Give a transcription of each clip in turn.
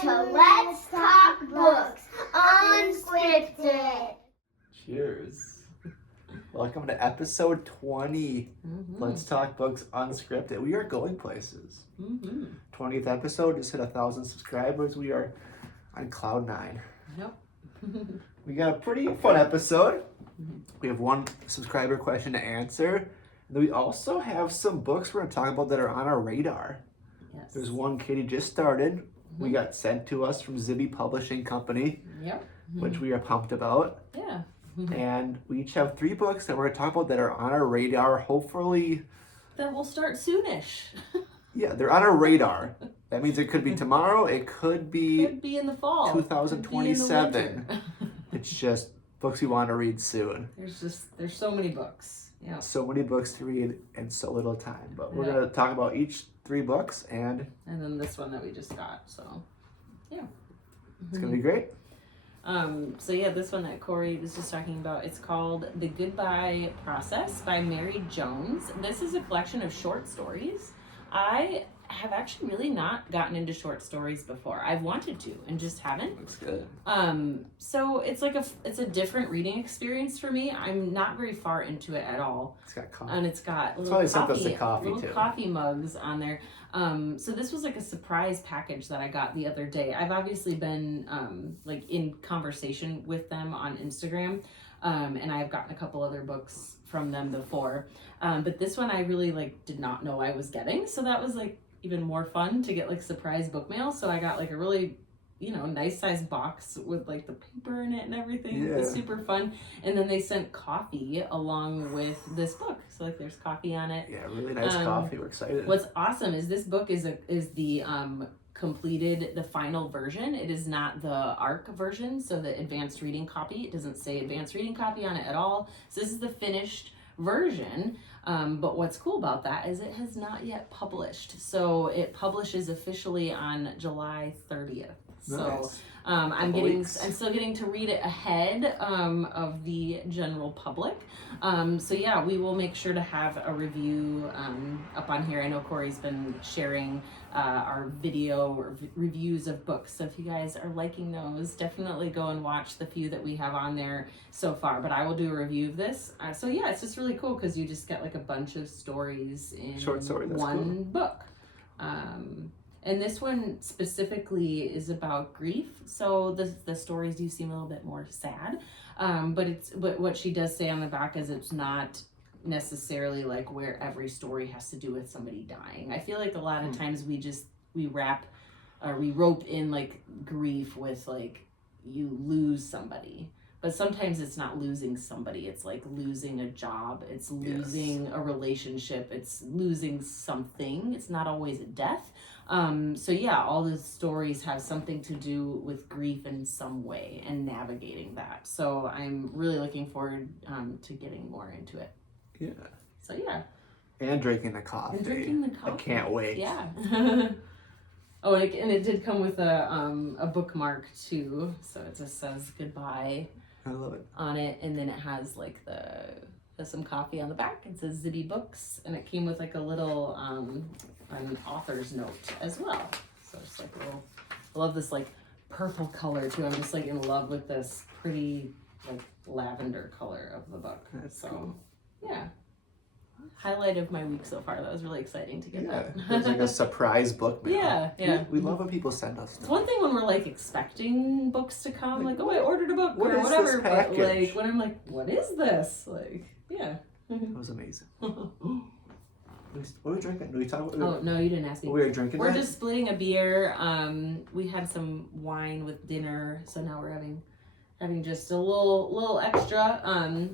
to Let's Talk Books, Unscripted. Cheers. Welcome to episode 20. Let's Talk Books Unscripted. We are going places. 20th episode, just hit 1,000 subscribers. We are on cloud 9. Yep. We got a pretty fun episode. We have one subscriber question to answer. And then we also have some books we're going to talk about that are on our radar. Yes. There's one Katie just started. We got sent to us from Zibby Publishing Company, which we are pumped about. Yeah. And we each have 3 books that we're going to talk about that are on our radar. Hopefully, That will start soonish. yeah, they're on our radar. That means it could be tomorrow. It could be in the fall. 2027. It's just books we want to read soon. There's so many books. Yeah. So many books to read and so little time. But we're going to talk about each 3 books and then this one that we just got. So, yeah. It's going to be great. This one that Corey was just talking about, it's called The Goodbye Process by Mary Jones. This is a collection of short stories. I have actually really not gotten into short stories before. I've wanted to and just haven't. Looks good. So it's like it's a different reading experience for me. I'm not very far into it at all. It's got coffee. And it's got little coffee mugs on there. So this was like a surprise package that I got the other day. I've obviously been in conversation with them on Instagram, and I've gotten a couple other books from them before. But this one I really did not know I was getting, so that was even more fun to get surprise book mail. So I got a really nice sized box with the paper in it and everything. Yeah. It was super fun. And then they sent coffee along with this book. So there's coffee on it. Yeah, really nice coffee. We're excited. What's awesome is this book is the completed, the final version. It is not the ARC version, so the advanced reading copy. It doesn't say advanced reading copy on it at all. So this is the finished version. But what's cool about that is it has not yet published. So it publishes officially on July 30th. So I'm still getting to read it ahead of the general public. We will make sure to have a review up on here. I know Corey's been sharing our video or reviews of books. So if you guys are liking those, definitely go and watch the few that we have on there so far. But I will do a review of this. It's just really cool because you just get a bunch of stories in one book. And this one specifically is about grief. So the stories do seem a little bit more sad. But what she does say on the back is it's not necessarily where every story has to do with somebody dying. I feel a lot of times we rope in grief with you lose somebody. But sometimes it's not losing somebody. It's losing a job. It's losing a relationship. It's losing something. It's not always a death. All the stories have something to do with grief in some way and navigating that. So I'm really looking forward to getting more into it. Yeah. So yeah. And drinking the coffee. I can't wait. Yeah. And it did come with a bookmark too. So it just says goodbye. I love it. On it, and then it has there's some coffee on the back. It says Zibby Books, and it came with a little an author's note as well. So it's little. I love this purple color too. I'm just in love with this pretty lavender color of the book. That's cool. Yeah. Highlight of my week so far. That was really exciting to get that. It was a surprise book mail. Yeah. We love when people send us stuff. It's one thing when we're expecting books to come, I ordered a book or whatever. This package? But when I'm what is this? Yeah. It was amazing. What are we drinking? Did we talk about? Oh no, you didn't ask me. We were drinking. We're just splitting a beer. We had some wine with dinner, so now we're having just a little extra.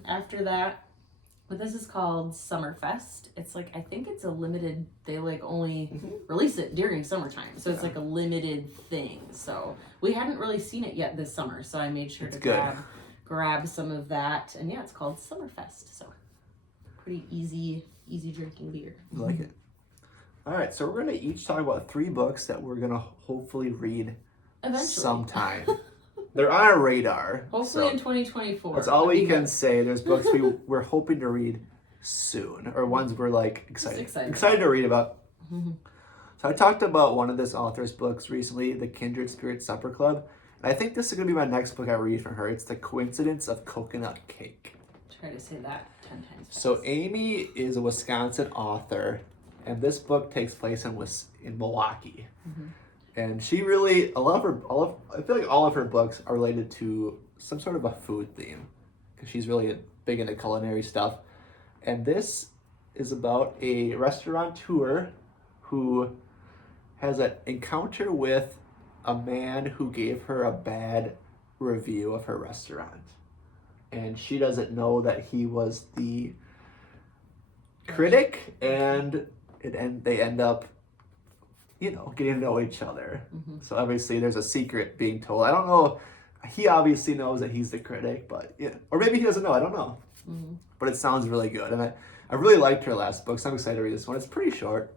After that. But this is called Summerfest. It's I think it's a limited, they only release it during summertime. So it's a limited thing. So we hadn't really seen it yet this summer. So I made sure to grab some of that. And yeah, it's called Summerfest. So pretty easy drinking beer. I like it. All right, so we're going to each talk about 3 books that we're going to hopefully read eventually sometime. They're on our radar. Hopefully in 2024. That's all we can say. There's books we're hoping to read soon, or ones we're excited to read about. So I talked about one of this author's books recently, The Kindred Spirit Supper Club. And I think this is going to be my next book I read from her. It's The Coincidence of Coconut Cake. Try to say that 10 times fast. So Amy is a Wisconsin author, and this book takes place in Milwaukee. Mm-hmm. And she really, I feel like all of her books are related to some sort of a food theme, because she's really big into culinary stuff. And this is about a restaurateur who has an encounter with a man who gave her a bad review of her restaurant. And she doesn't know that he was the critic, and they end up, getting to know each other. Mm-hmm. So obviously there's a secret being told. I don't know. He obviously knows that he's the critic, but yeah. Or maybe he doesn't know. I don't know. Mm-hmm. But it sounds really good. And I really liked her last book, so I'm excited to read this one. It's pretty short.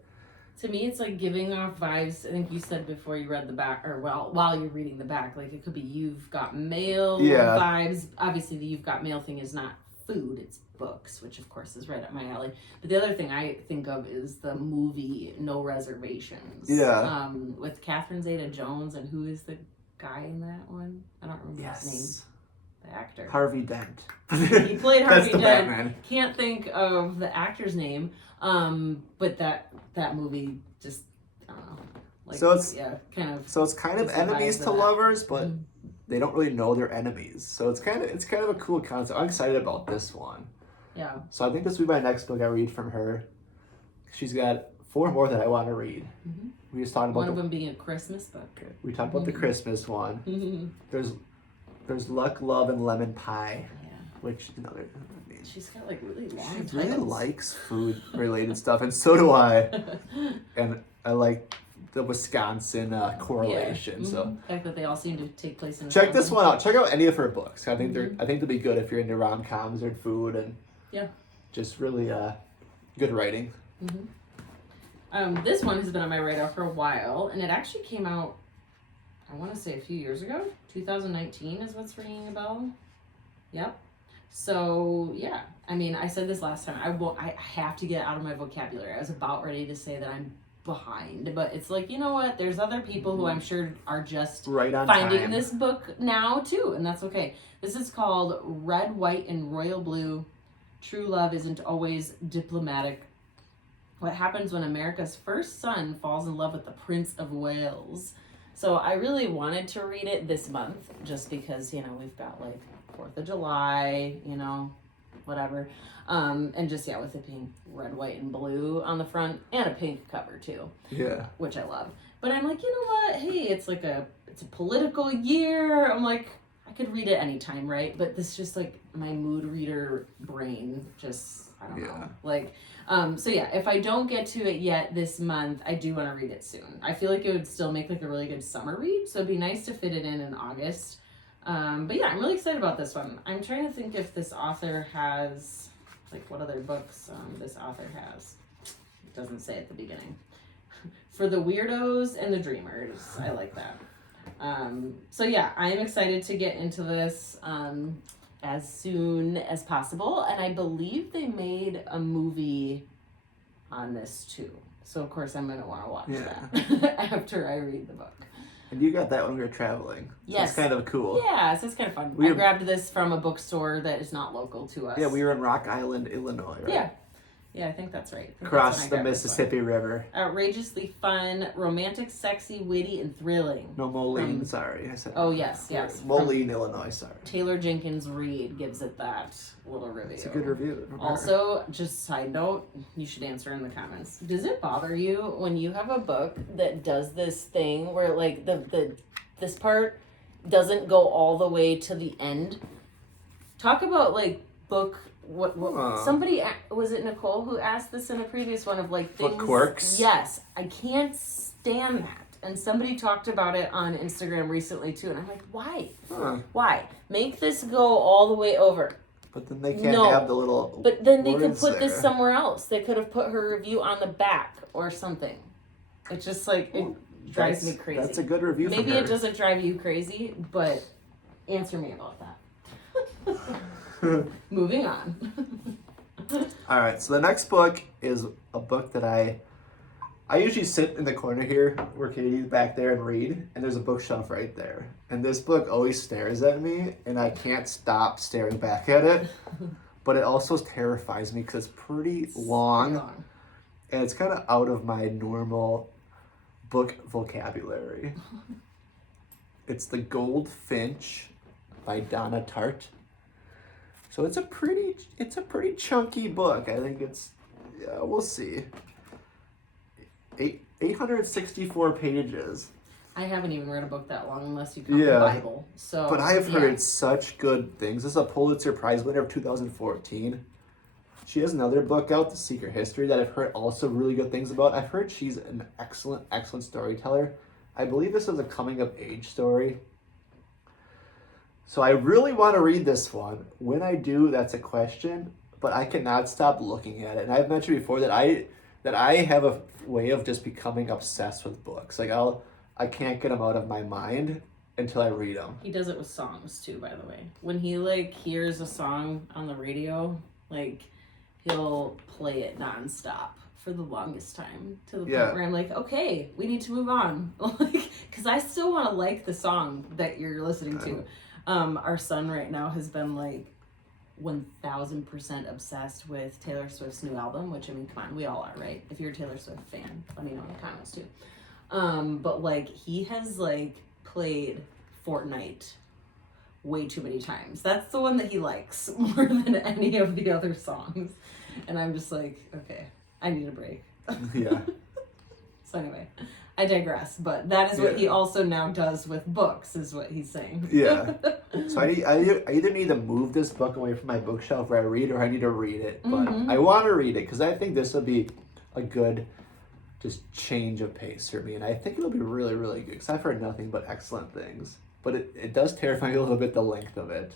To me, it's like giving off vibes. I think you said before you read the back, or while you're reading the back, like it could be You've Got Mail vibes. Obviously, the You've Got Mail thing is not food, it's books, which of course is right up my alley. But the other thing I think of is the movie No Reservations. Yeah. With Catherine Zeta-Jones, and who is the guy in that one? I don't remember his name. The actor. Harvey Dent. He played Harvey Dent. Batman. Can't think of the actor's name. But that movie just, I don't know. Like, so it's kind of enemies to lovers, but they don't really know they're enemies. So it's kind of a cool concept. I'm excited about this one. Yeah. So I think this will be my next book I read from her. She's got 4 more that I want to read. Mm-hmm. We just talked about one of them being a Christmas book. We talked about the Christmas one. Mm-hmm. There's Luck, Love, and Lemon Pie. Yeah. Which she's got like really long titles. She really likes food related stuff, and so do I. And I like the Wisconsin correlation. Yeah. So the fact that they all seem to take place in. Check this one out. Check out any of her books. I think they'll be good if you're into rom-coms or food and just really good writing. Mm-hmm. This one has been on my radar for a while, and it actually came out, I want to say a few years ago. 2019 is what's ringing a bell. Yep. So, yeah. I mean, I said this last time. I have to get out of my vocabulary. I was about ready to say that I'm behind, but it's like, you know what? There's other people who I'm sure are just finding this book now, too, and that's okay. This is called Red, White, and Royal Blue. True Love Isn't Always Diplomatic. What happens when America's first son falls in love with the Prince of Wales. So I really wanted to read it this month just because, we've got like 4th of July, whatever. And just, with it being red, white, and blue on the front and a pink cover too. Yeah. Which I love. But I'm like, you know what? Hey, it's a political year. I'm like, I could read it anytime, right? But this just like my mood reader brain just, I don't know. Like, so yeah, if I don't get to it yet this month, I do want to read it soon. I feel like it would still make like a really good summer read, so it'd be nice to fit it in August. But yeah, I'm really excited about this one. I'm trying to think if this author has, like, what other books this author has. It doesn't say at the beginning. For the Weirdos and the Dreamers. I like that. So yeah, I'm excited to get into this as soon as possible. And I believe they made a movie on this too. So of course I'm going to want to watch that after I read the book. And you got that when we were traveling. So yes. It's kind of cool. Yeah, so it's kind of fun. I grabbed this from a bookstore that is not local to us. Yeah, we were in Rock Island, Illinois, right? Yeah, I think that's right. Across the Mississippi River. Outrageously fun, romantic, sexy, witty, and thrilling. No, Moline, sorry. I said. Oh, yes. Moline, Illinois, sorry. Taylor Jenkins Reid gives it that little review. It's a good review. Also, just side note, you should answer in the comments. Does it bother you when you have a book that does this thing where, like, this part doesn't go all the way to the end? Talk about, like, book... What somebody, was it Nicole who asked this in a previous one of like things? Book quirks? Yes, I can't stand that. And somebody talked about it on Instagram recently too, and I'm like, why? Why? Make this go all the way over. But then they can't have the little. But then they could put this somewhere else. They could have put her review on the back or something. It's just like it drives me crazy. That's a good review. Maybe it doesn't drive you crazy, but answer me about that. Moving on. All right, so the next book is a book that I I usually sit in the corner here where Katie's back there and read, and there's a bookshelf right there. And this book always stares at me, and I can't stop staring back at it. But it also terrifies me because it's pretty long, and it's kind of out of my normal book vocabulary. It's The Goldfinch by Donna Tartt. So it's a pretty chunky book. I think we'll see. 864 pages. I haven't even read a book that long unless you count the Bible. So, but I have heard such good things. This is a Pulitzer Prize winner of 2014. She has another book out, The Secret History, that I've heard also really good things about. I've heard she's an excellent storyteller. I believe this is a coming-of-age story. So I really want to read this one. When I do, that's a question, but I cannot stop looking at it. And I've mentioned before that I have a way of just becoming obsessed with books. Like I can't get them out of my mind until I read them. He does it with songs too, by the way. When he hears a song on the radio, he'll play it nonstop for the longest time to the point where I'm like, okay, we need to move on. Because I still want to like the song that you're listening to. Our son right now has been 1000% obsessed with Taylor Swift's new album, which, I mean, come on, we all are, right? If you're a Taylor Swift fan, let me know in the comments too. But he has played Fortnite way too many times. That's the one that he likes more than any of the other songs. And I'm just okay, I need a break. Yeah. So anyway, I digress, but that is what he also now does with books, is what he's saying. Yeah. So I either need to move this book away from my bookshelf where I read, or I need to read it. But I want to read it because I think this will be a good just change of pace for me. And I think it'll be really, really good because I've heard nothing but excellent things. But it does terrify me a little bit, the length of it.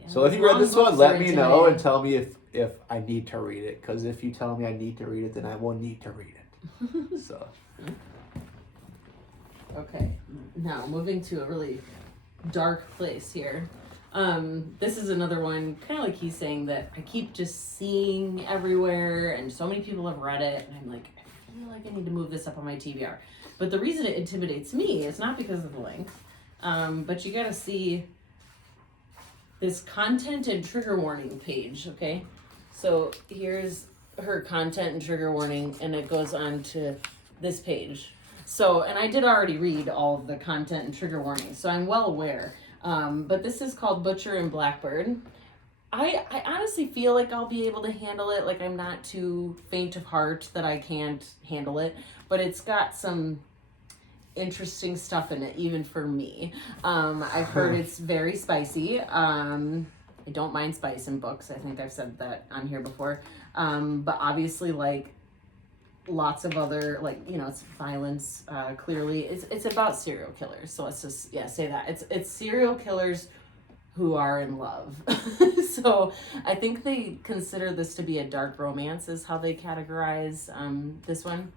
Yeah, so if you read this one, let me know and tell me if I need to read it. Because if you tell me I need to read it, then I will need to read it. So. Okay, now moving to a really dark place here. This is another one, kind of like he's saying, that I keep just seeing everywhere, and so many people have read it, and I'm I feel like I need to move this up on my TBR. But the reason it intimidates me is not because of the length, but you gotta see this content and trigger warning page, okay? So here's her content and trigger warning, and it goes on to this page. So, and I did already read all of the content and trigger warnings, so I'm well aware. But this is called Butcher and Blackbird. I honestly feel like I'll be able to handle it. I'm not too faint of heart that I can't handle it. But it's got some interesting stuff in it, even for me. I've heard it's very spicy. I don't mind spice in books. I think I've said that on here before. But obviously, lots of other it's violence, clearly it's about serial killers, so let's just say that it's serial killers who are in love. So I think they consider this to be a dark romance is how they categorize this one.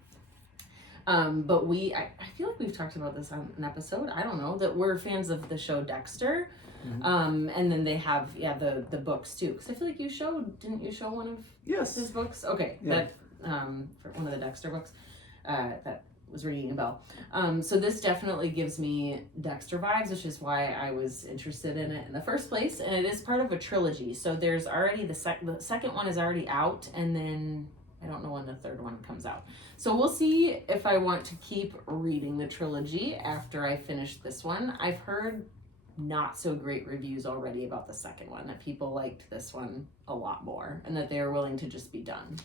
But I feel like we've talked about this on an episode, I don't know, that we're fans of the show Dexter. And then they have the books too, because I feel like didn't you show one of his books? Okay, that for one of the Dexter books that was ringing a bell. So this definitely gives me Dexter vibes, which is why I was interested in it in the first place. And it is part of a trilogy. So there's already the second one is already out, and then I don't know when the third one comes out. So we'll see if I want to keep reading the trilogy after I finish this one. I've heard not so great reviews already about the second one, that people liked this one a lot more, and that they were willing to just be done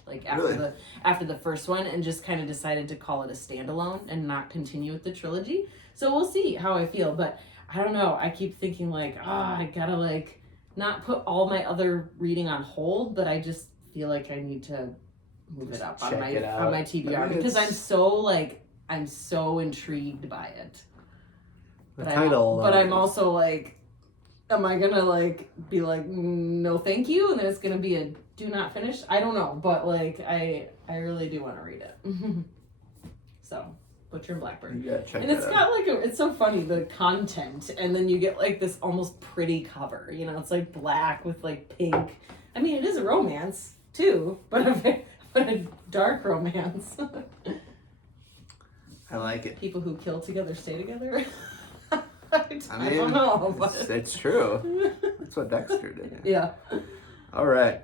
after the first one, and just kind of decided to call it a standalone and not continue with the trilogy. So we'll see how I feel, but I don't know, I keep thinking I gotta not put all my other reading on hold, but I just feel like I need to move it up on my TBR, because I'm so intrigued by it. But I'm also am I gonna be no thank you, and then it's gonna be a do not finish? I don't know, but I really do want to read it. So Butcher and Blackbird. Yeah, check and it's got it's so funny, the content, and then you get this almost pretty cover. It's black with pink. I mean, it is a romance too, but a dark romance. I like it. People who kill together stay together. I mean, don't know, but it's true. That's what Dexter did. yeah. All right.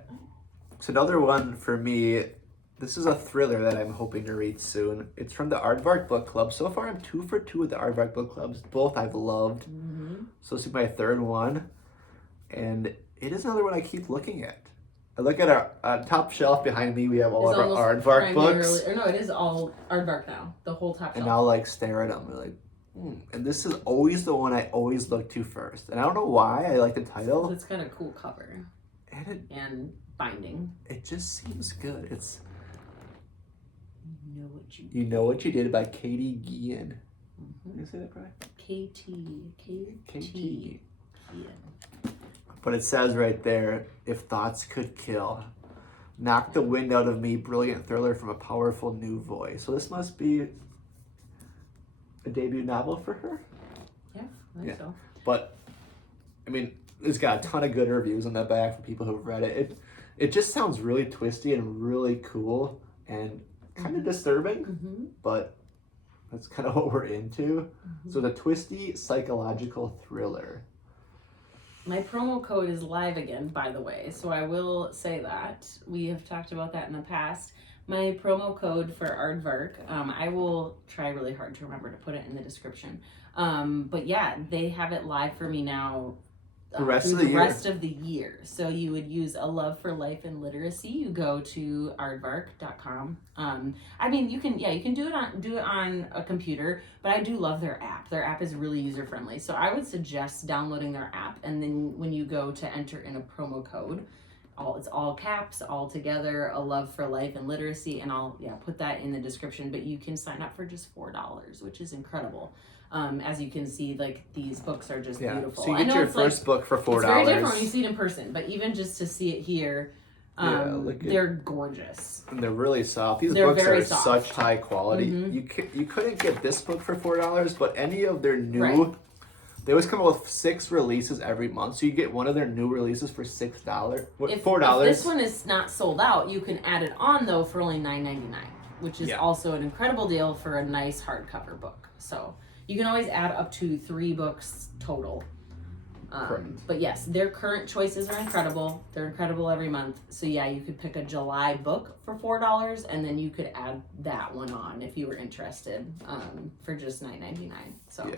So another one for me. This is a thriller that I'm hoping to read soon. It's from the Aardvark Book Club. So far, I'm 2 for 2 with the Aardvark Book Clubs. Both I've loved. So this is my third one. And it is another one I keep looking at. I look at our top shelf behind me. We have all of our Aardvark books. Or no, it is all Aardvark now. The whole top shelf. And I'll like stare at them. Like, And this is always the one I always look to first. And I don't know why. I like the title. It's got a cool cover. And binding. It just seems good. It's You Know What You Did by Katie Guillen. Did you say that right? KT. But it says right there, if thoughts could kill, knock the wind out of me, brilliant thriller from a powerful new voice. So this must be a debut novel for her? Yeah, I think so. But, I mean, it's got a ton of good reviews on the back from people who've read it. It just sounds really twisty and really cool and kind of disturbing, but that's kind of what we're into. So the twisty psychological thriller. My promo code is live again, by the way, so I will say that. We have talked about that in the past. My promo code for Aardvark, I will try really hard to remember to put it in the description. But yeah, they have it live for me now the rest of the year. So you would use A Love for Life and Literacy. You go to aardvark.com. I mean, you can do it on a computer, but I do love their app. Their app is really user friendly. So I would suggest downloading their app, and then when you go to enter in a promo code, it's all caps, all together, A Love for Life and Literacy, and I'll put that in the description. But you can sign up for just $4, which is incredible. As you can see, like, these books are just beautiful. So you get your first book for $4. It's very different when you see it in person, but even just to see it here, they're gorgeous. And they're really soft. These books are such high quality. You couldn't get this book for $4, but any of their new, they always come out with 6 releases every month, so you get one of their new releases for $6. $4. If this one is not sold out, you can add it on though for only $9.99, which is also an incredible deal for a nice hardcover book. So you can always add up to 3 books total. But yes, their current choices are incredible. They're incredible every month. So yeah, you could pick a July book for $4, and then you could add that one on if you were interested for just $9.99. So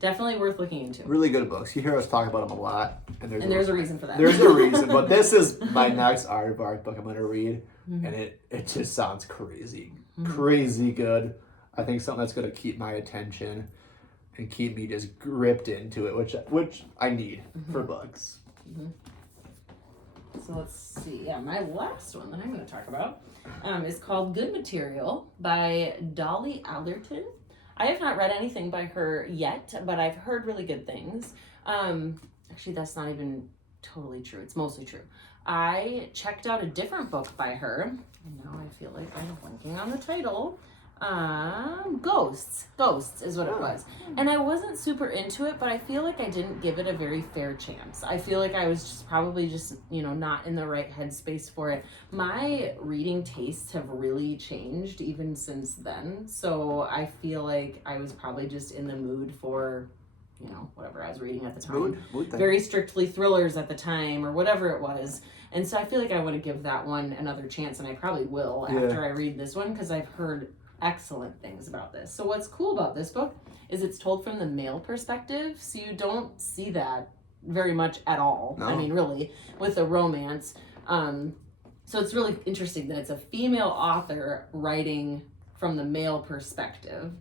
definitely worth looking into. Really good books. You hear us talk about them a lot, and there's a reason for that. There's a reason, but this is my next Aardvark book I'm going to read, and it just sounds crazy good. I think something that's going to keep my attention and keep me just gripped into it, which I need for books. So let's see. Yeah, my last one that I'm going to talk about is called Good Material by Dolly Alderton. I have not read anything by her yet, but I've heard really good things. Actually, that's not even totally true. It's mostly true. I checked out a different book by her, and now I feel like I'm blanking on the title. Ghosts is what it was, and I wasn't super into it, but I feel like I didn't give it a very fair chance. I feel like I was probably not in the right headspace for it. My reading tastes have really changed even since then, so I feel like I was probably just in the mood for whatever I was reading at the time. Very strictly thrillers at the time, or whatever it was. And so I feel like I want to give that one another chance, and I probably will after I read this one, because I've heard excellent things about this. So what's cool about this book is it's told from the male perspective, so you don't see that very much at all. I mean, really, with a romance. So it's really interesting that it's a female author writing from the male perspective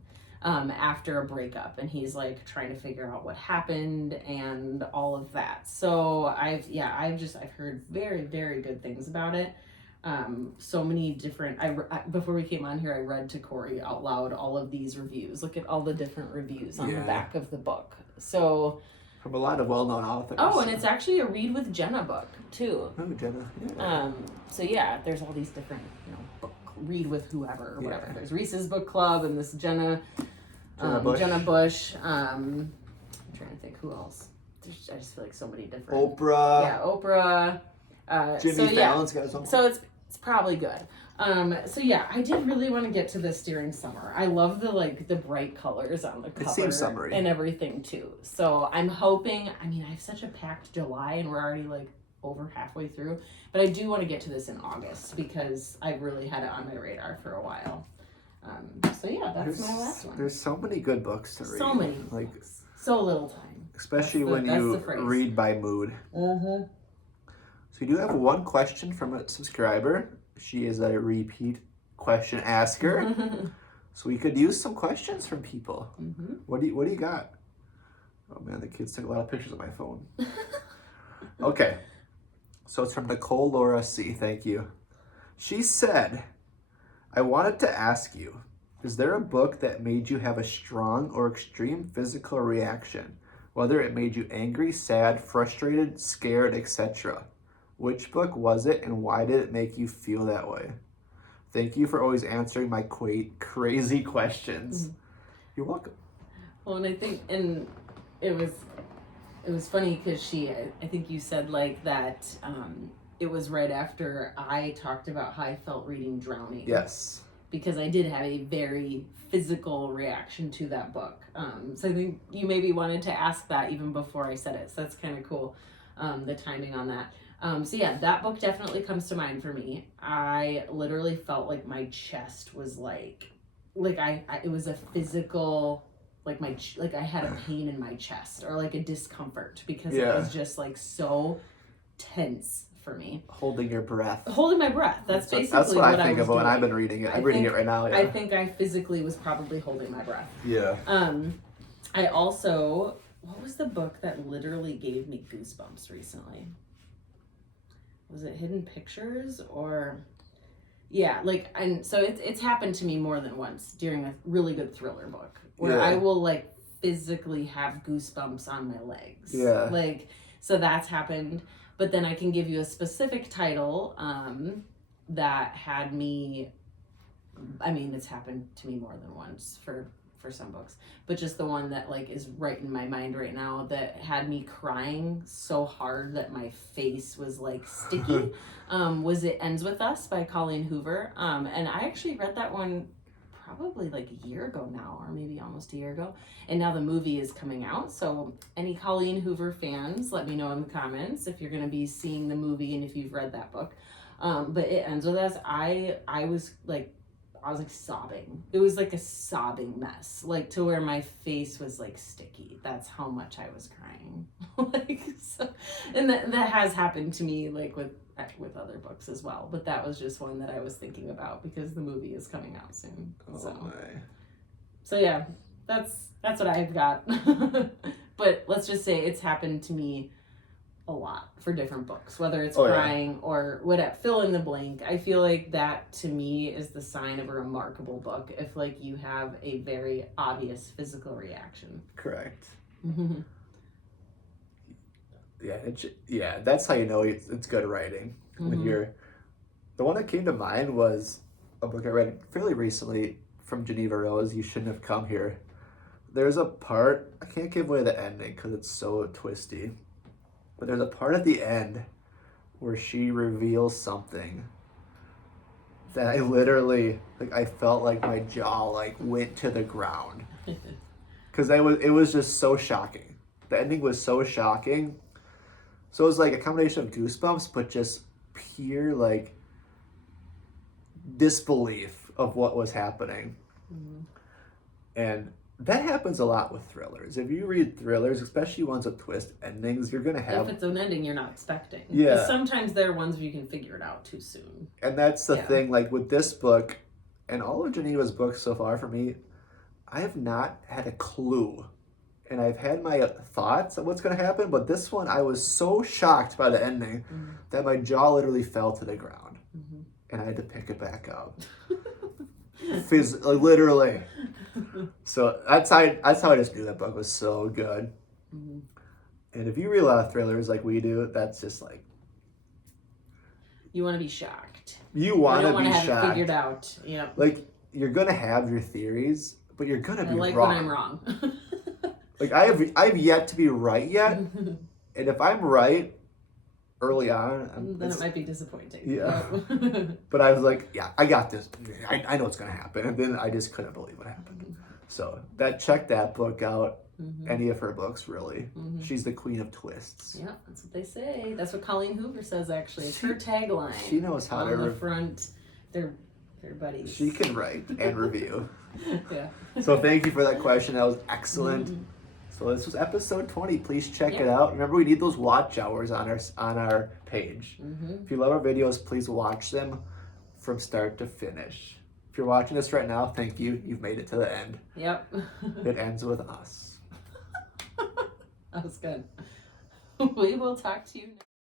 after a breakup, and he's like trying to figure out what happened and all of that. So I've heard very, very good things about it. So many different, before we came on here, I read to Corey out loud all of these reviews. Look at all the different reviews on the back of the book. So from a lot of well-known authors. Oh, and it's actually a Read with Jenna book too. Oh, Jenna. Yeah. So yeah, there's all these different, book read with whoever or whatever. There's Reese's Book Club and this Jenna Bush. I'm trying to think who else. I just feel like so many different. Oprah. Yeah, Oprah. Jimmy Fallon's got something. So It's probably good. So yeah, I did really want to get to this during summer. I love the bright colors on the cover. It seems summery. And everything too. So I'm hoping, I mean, I have such a packed July and we're already like over halfway through, but I do want to get to this in August because I've really had it on my radar for a while. So yeah, that's my last one. There's so many good books to read. So many like books. So little time. Especially when you read by mood. Mm-hmm. So we do have one question from a subscriber. She is a repeat question asker. So we could use some questions from people. Mm-hmm. What do you got? Oh man, the kids took a lot of pictures of my phone. Okay. So it's from Nicole Laura C. Thank you. She said, I wanted to ask you, is there a book that made you have a strong or extreme physical reaction? Whether it made you angry, sad, frustrated, scared, etc. Which book was it and why did it make you feel that way? Thank you for always answering my crazy questions. Mm-hmm. You're welcome. Well, and I think, and it was funny because I think you said like that it was right after I talked about how I felt reading Drowning. Yes. Because I did have a very physical reaction to that book. So I think you maybe wanted to ask that even before I said it. So that's kind of cool, the timing on that. So yeah, that book definitely comes to mind for me. I literally felt like my chest was like it was a physical, like I had a pain in my chest or like a discomfort because it was just like so tense for me. Holding your breath. Holding my breath. That's basically that's what I think of when doing. I've been reading it. I'm reading it right now. Yeah. I think I physically was probably holding my breath. Yeah. I also, what was the book that literally gave me goosebumps recently? Was it Hidden Pictures or? Yeah, like, and so it's happened to me more than once during a really good thriller book where I will like physically have goosebumps on my legs. Yeah. Like, so that's happened. But then I can give you a specific title that had me, I mean, it's happened to me more than once for some books, but just the one that like is right in my mind right now that had me crying so hard that my face was like sticky was It Ends With Us by Colleen Hoover. And I actually read that one probably like a year ago now, or maybe almost a year ago. And now the movie is coming out. So any Colleen Hoover fans, let me know in the comments if you're going to be seeing the movie and if you've read that book. But It Ends With Us, I was like sobbing. It was like a sobbing mess, like to where my face was like sticky. That's how much I was crying. Like, so, and that has happened to me like with other books as well. But that was just one that I was thinking about because the movie is coming out soon. So yeah, that's what I've got. But let's just say it's happened to me a lot for different books, whether it's crying or whatever, fill in the blank. I feel like that to me is the sign of a remarkable book if like you have a very obvious physical reaction. Correct. Yeah, that's how you know it's good writing. When you're, the one that came to mind was a book I read fairly recently from Geneva Rose, You Shouldn't Have Come Here. There's a part, I can't give away the ending because it's so twisty, but there's a part at the end where she reveals something that I literally, like, I felt like my jaw, like, went to the ground. Because it was just so shocking. The ending was so shocking. So it was, like, a combination of goosebumps, but just pure, like, disbelief of what was happening. And that happens a lot with thrillers. If you read thrillers, especially ones with twist endings, you're going to have... If it's an ending you're not expecting. Yeah. Because sometimes there are ones where you can figure it out too soon. And that's the thing, like with this book, and all of Geneva's books so far for me, I have not had a clue. And I've had my thoughts of what's going to happen, but this one, I was so shocked by the ending that my jaw literally fell to the ground. And I had to pick it back up. Literally. So that's how I just knew that book was so good. And if you read a lot of thrillers like we do, that's just like... You want to be shocked. You want to be shocked. Have it figured out. Yep. Like, you're going to have your theories, but you're going to be like wrong. when I'm wrong. Like, I have yet to be right yet. And if I'm right, early on. Then it might be disappointing. Yeah. But I was like, yeah, I got this. I know it's going to happen. And then I just couldn't believe what happened. So check that book out. Any of her books, really. She's the queen of twists. Yeah, that's what they say. That's what Colleen Hoover says, actually. It's her tagline. She knows how on the front. They're buddies. She can write and review. Yeah. So thank you for that question. That was excellent. So this was episode 20. Please check it out. Remember, we need those watch hours on our page. If you love our videos, please watch them from start to finish. If you're watching this right now, thank you. You've made it to the end. Yep. It ends with us. That was good. We will talk to you next.